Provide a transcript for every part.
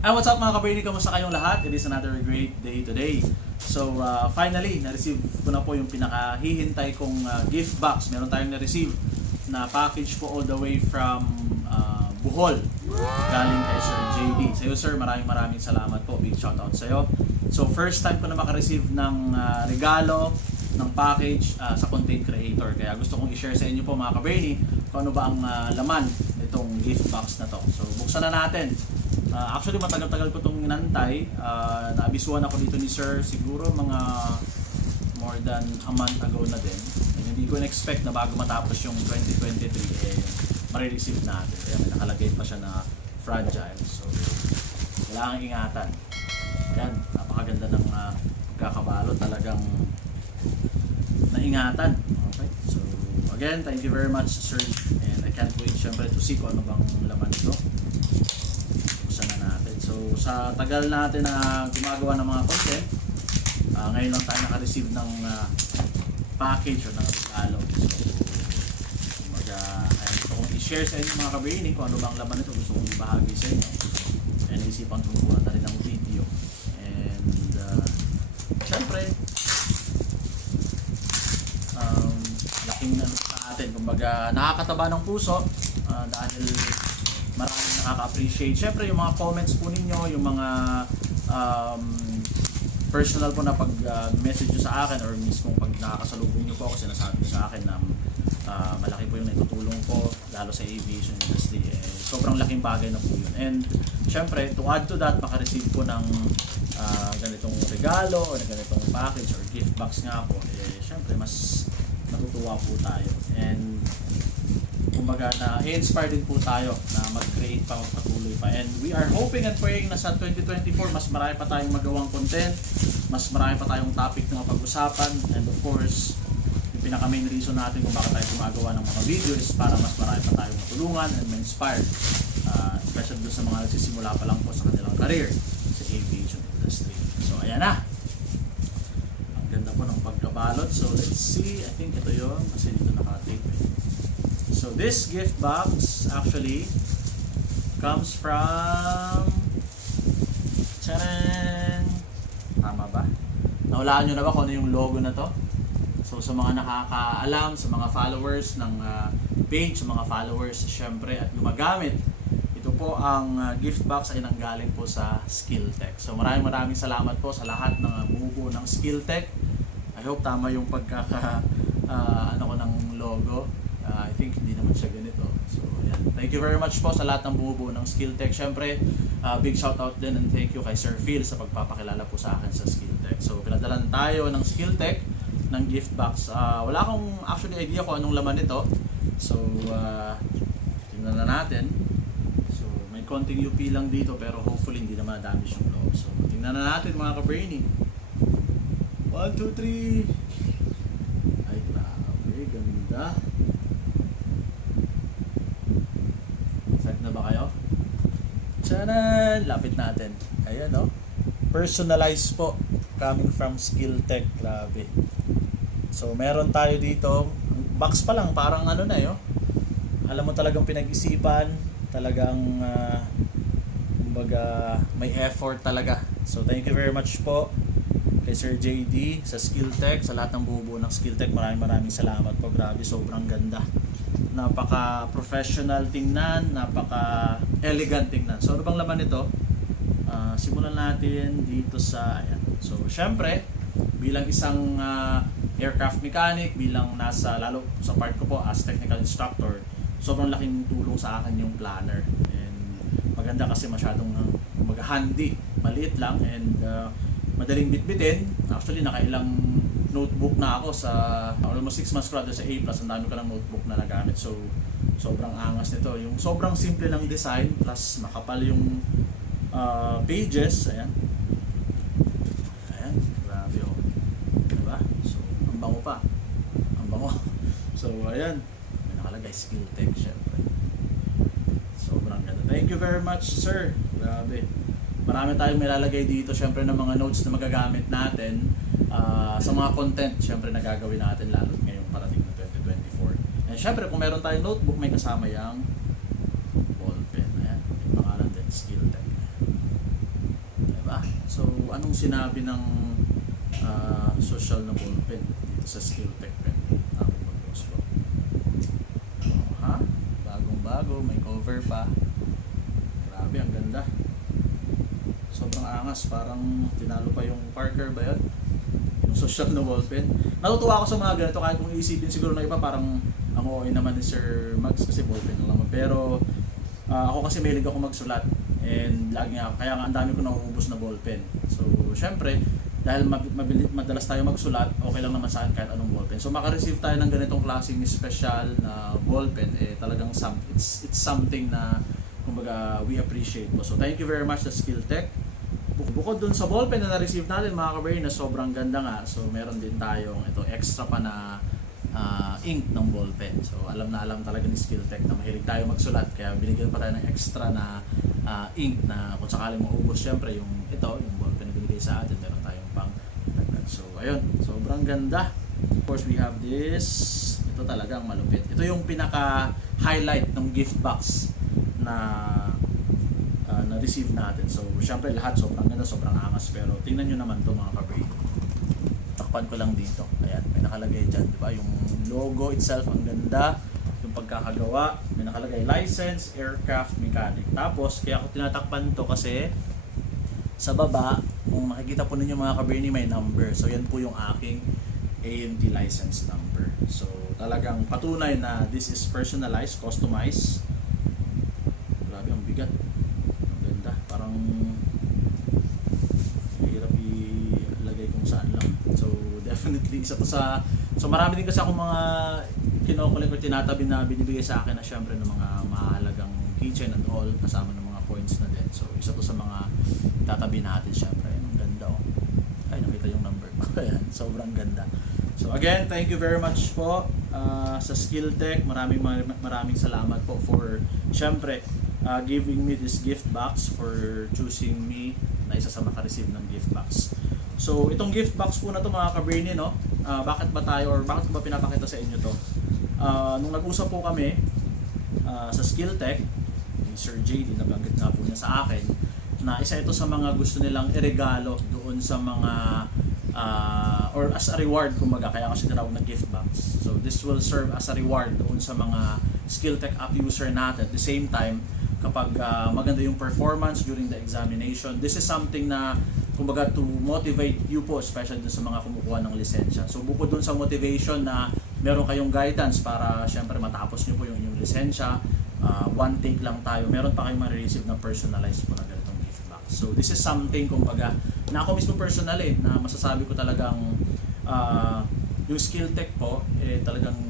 Hi, what's up mga kabrainy? Kamusta kayong lahat? It is another great day today. So, uh, finally, na-receive ko na po yung pinakahihintay kong uh, gift box. Meron tayong na-receive na package po all the way from uh, Bohol. Galing kay Sir JD. Sa iyo, sir, maraming maraming salamat po. Big shoutout sa iyo. So, first time ko na makareceive ng uh, regalo ng package uh, sa content creator. Kaya gusto kong i-share sa inyo po mga kabrainy kung ano ba ang uh, laman nitong gift box na to. So, buksan na natin. Uh, actually, matagal-tagal ko itong inantay. Uh, naabisuan ako dito ni Sir siguro mga more than a month ago na din. And hindi ko in-expect na bago matapos yung 2023, eh, marireceive natin. Kaya may nakalagay pa siya na fragile. So, kang ingatan. Yan, napakaganda ng uh, pagkakabalo. Talagang naingatan. Okay? So, again, thank you very much, Sir. And I can't wait, syempre, to see kung ano bang laman ito. So, sa tagal natin na gumagawa ng mga content, ah, ngayon lang tayo naka-receive ng ah, package o ng regalo. So, kumbaga, ayun, gusto kong i-share sa inyo mga kabrini kung ano bang laman nito. Gusto kong ibahagi sa inyo. And isipan kong kuha na rin ng video. And, uh, syempre, um, laking ano sa atin. Kumbaga, nakakataba ng puso ah, dahil maraming nakaka-appreciate. Siyempre, yung mga comments po ninyo, yung mga um, personal po na pag-message nyo sa akin or mismo pag nakakasalubong nyo po ako, sinasabi nyo sa akin na ah, malaki po yung naitutulong ko, lalo sa aviation industry. Eh, sobrang laking bagay na po yun. And syempre, to add to that, makareceive po ng ah, ganitong regalo o ganitong package or gift box nga po, eh, syempre, mas natutuwa po tayo. And kumbaga na i-inspire din po tayo na mag-create pa patuloy pa. And we are hoping and praying na sa 2024 mas marami pa tayong magawang content mas marami pa tayong topic na mapag-usapan and of course yung pinaka main reason natin kung bakit tayo gumagawa ng mga video is para mas marami pa tayong matulungan and ma-inspire uh, especially doon sa mga nagsisimula pa lang po sa kanilang career sa aviation industry. So ayan na. Ang ganda po ng pagkabalot. So let's see. I think ito yun kasi dito nakatape eh. So this gift box actually comes from Charan! Tama ba? Nahulaan nyo na ba kung ano yung logo na to? So sa mga nakakaalam, sa mga followers ng uh, page, sa mga followers syempre at gumagamit, ito po ang uh, gift box ay nanggaling po sa Skilltech. So maraming maraming salamat po sa lahat ng uh, bumubuo ng Skilltech. I hope tama yung pagkaka uh, ano ko ng logo. Uh, I think hindi naman siya ganito. So, ayan. Thank you very much po sa lahat ng bumubuo ng Skilltech. Siyempre, uh, big shout out din and thank you kay Sir Phil sa pagpapakilala po sa akin sa Skilltech. So, pinadalan tayo ng Skilltech ng gift box. Uh, wala akong actually idea kung anong laman nito. So, uh, tingnan na natin. So, may konting UP lang dito pero hopefully hindi naman damage yung loob. So, tingnan na natin mga ka-brainy. 1, 2, 3. Ay, grabe. Ganda. Excited na ba kayo? Tcharan! Lapit natin. Ayan, no? Personalized po. Coming from Skilltech. Grabe. So, meron tayo dito. Box pa lang. Parang ano na, yo. Alam mo talagang pinag-isipan. Talagang, ah, kumbaga, may effort talaga. So, thank you very much po kay Sir JD sa Skilltech, sa lahat ng bumubuo ng Skilltech. Maraming maraming salamat po. Grabe, sobrang ganda. Napaka professional tingnan, napaka elegant tingnan. So ano bang laman nito? Ah, simulan natin dito sa ayan. So syempre, bilang isang ah, aircraft mechanic, bilang nasa lalo sa part ko po as technical instructor, sobrang laking tulong sa akin yung planner. And maganda kasi masyadong uh, kumbaga handy, maliit lang and ah, madaling bitbitin. Actually, nakailang notebook na ako sa almost 6 months ko sa A+. Ang dami ko ng notebook na nagamit. So, sobrang angas nito. Yung sobrang simple ng design plus makapal yung ah, pages. Ayan. Ayan. Grabe oh. Diba? So, ang bango pa. Ang bango. So, ayan. May nakalagay skill tech syempre. Sobrang ganda. Thank you very much, sir. Grabe. Marami tayong nilalagay dito syempre ng mga notes na magagamit natin ah, sa mga content syempre na gagawin natin lalo ngayong parating na 2024. And syempre kung meron tayong notebook may kasama yung ball pen. Ayan. Yung pangalan din, skill tech. So, anong sinabi ng ah, social na ballpen dito sa Skill Tech Pen? Oh, ha? Bagong bago, may cover pa. Grabe, ang ganda. Sobrang angas, parang tinalo pa yung Parker ba yun? Yung social na ballpen. Natutuwa ako sa mga ganito kahit kung iisipin siguro ng iba parang ang OA naman ni Sir Max kasi ballpen lang naman. Pero ah, ako kasi mahilig ako magsulat and lagi nga, kaya nga ang dami ko nauubos na ballpen. So, syempre, dahil mab- mabili, madalas tayo magsulat, okay lang naman sa akin kahit anong ballpen. So, makareceive tayo ng ganitong klaseng special na ballpen, eh talagang some, it's, it's something na kumbaga we appreciate po. So, thank you very much sa Skill Tech. Buk- Bukod dun sa ballpen na na-receive natin mga kabayan na sobrang ganda nga. So meron din tayong ito extra pa na ah, ink ng ballpen. So alam na alam talaga ni Skill Tech na mahilig tayo magsulat kaya binigyan pa tayo ng extra na ah, ink na kung sakaling maubos syempre yung ito, yung ballpen na binigay sa atin, meron tayong pang. So ayun, sobrang ganda. Of course we have this. Ito talagang malupit. Ito yung pinaka highlight ng gift box na uh, na-receive natin. So, syempre lahat sobrang ganda, sobrang angas. Pero tingnan nyo naman to mga kabray. Takpan ko lang dito. Ayan, may nakalagay dyan. Di ba? Yung logo itself, ang ganda. Yung pagkakagawa, may nakalagay license, aircraft mechanic. Tapos, kaya ako tinatakpan to kasi sa baba, kung makikita po ninyo mga kaberni, may number. So, yan po yung aking AMT license number. So, talagang patunay na this is personalized, customized. Grabe, ang bigat. Ang ganda. Parang mahirap ilagay kung saan lang. So, definitely isa to sa... So, marami din kasi ako mga kinokolek or tinatabi na binibigay sa akin na syempre ng mga mahalagang keychain and all kasama ng mga coins na din. So, isa to sa mga tatabi natin syempre. Ang ganda oh. Ay, nakita yung number ko. Ayan, sobrang ganda. So again, thank you very much po uh, sa Skill Tech. Maraming mar- maraming salamat po for syempre uh, giving me this gift box for choosing me na isa sa makareceive ng gift box. So itong gift box po na to mga kaberni, no? Uh, bakit ba tayo or bakit ko ba pinapakita sa inyo to? Uh, nung nag-usap po kami uh, sa Skill Tech, ni Sir JD, nabanggit nga po niya sa akin, na isa ito sa mga gusto nilang iregalo doon sa mga uh, or as a reward kumbaga kaya kasi tinawag na gift box. So this will serve as a reward doon sa mga skill tech app user natin. At the same time, kapag uh, maganda yung performance during the examination, this is something na kumbaga to motivate you po, especially dun sa mga kumukuha ng lisensya. So bukod dun sa motivation na meron kayong guidance para syempre matapos nyo po yung inyong lisensya, uh, one take lang tayo, meron pa kayong ma-receive na personalized po na ganitong gift box. So this is something kumbaga na ako mismo personal eh, na masasabi ko talagang uh, yung skill tech po, eh, talagang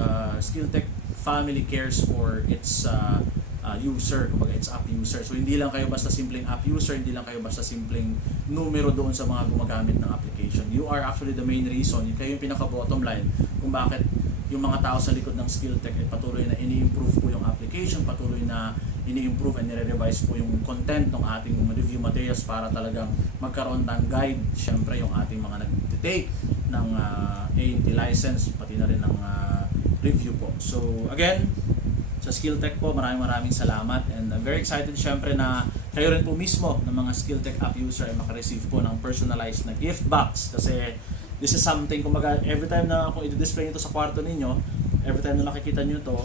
uh, skill tech family cares for its uh, uh, user, kumbaga its app user. So hindi lang kayo basta simpleng app user, hindi lang kayo basta simpleng numero doon sa mga gumagamit ng application. You are actually the main reason, kayo yung pinaka bottom line kung bakit yung mga tao sa likod ng skill tech ay patuloy na ini-improve po yung application, patuloy na ini-improve and nire-revise po yung content ng ating review materials para talagang magkaroon ng guide, syempre yung ating mga nag-take ng uh, ANT license, pati na rin ng uh, review po. So again, sa Skill Tech po, maraming maraming salamat and I'm very excited syempre na kayo rin po mismo ng mga Skill Tech app user ay makareceive po ng personalized na gift box kasi this is something, kumbaga every time na kung i-display nyo to sa kwarto ninyo, every time na nakikita nyo to,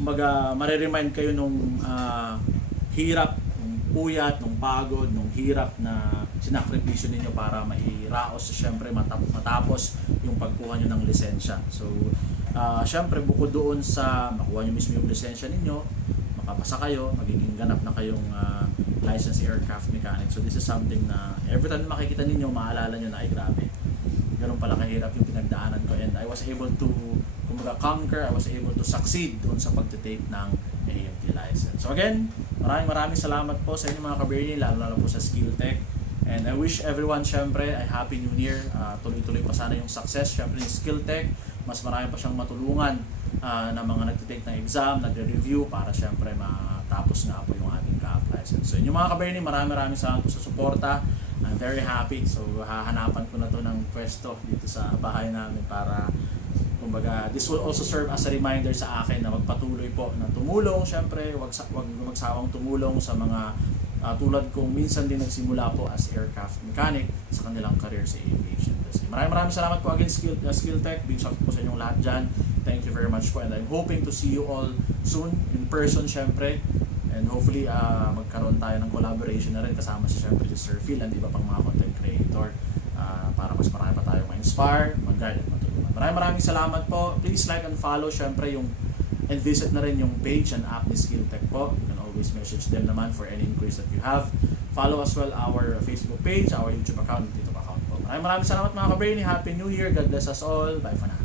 kumbaga mariremind kayo nung ah, hirap, nung puyat, nung pagod, nung hirap na sinakripisyo ninyo para mairaos syempre matap- matapos yung pagkuha nyo ng lisensya. So, ah syempre bukod doon sa makuha nyo mismo yung lisensya ninyo, makapasa kayo, magiging ganap na kayong ah, licensed aircraft mechanic. So this is something na every time makikita ninyo, maalala nyo na ay grabe. Ganun pala kahirap yung pinagdaanan ko and I was able to kumbaga conquer, I was able to succeed doon sa pagtitake ng AMT license. So again, maraming maraming salamat po sa inyo mga kaberni, lalo lalo po sa Skill Tech. And I wish everyone syempre ay Happy New Year. Ah, tuloy-tuloy pa sana yung success. Syempre yung Skill Tech, mas marami pa siyang matulungan ah, na mga nagtitake ng exam, nagre-review para syempre matapos nga po yung ating ka-app license. So yung mga kaberni, maraming salamat po sa suporta. I'm very happy. So hahanapan ko na to ng pwesto dito sa bahay namin para kumbaga this will also serve as a reminder sa akin na magpatuloy po na tumulong syempre wag sa, wag magsawang tumulong sa mga Ah, tulad kong minsan din nagsimula po as aircraft mechanic sa kanilang career sa aviation industry. Maraming maraming salamat po again Skill, uh, Skill Tech. Big shout po sa inyong lahat dyan. Thank you very much po and I'm hoping to see you all soon in person syempre. And hopefully ah, magkaroon tayo ng collaboration na rin kasama si syempre si Sir Phil and iba pang mga content creator ah, para mas marami pa tayo ma-inspire, mag-guide at matulungan. Maraming maraming salamat po. Please like and follow syempre yung and visit na rin yung page and app ni Skill Tech po. Always message them naman for any inquiries that you have. Follow as well our Facebook page, our YouTube account, dito account po. Maraming maraming salamat mga ka-brainy. Happy New Year. God bless us all. Bye for now.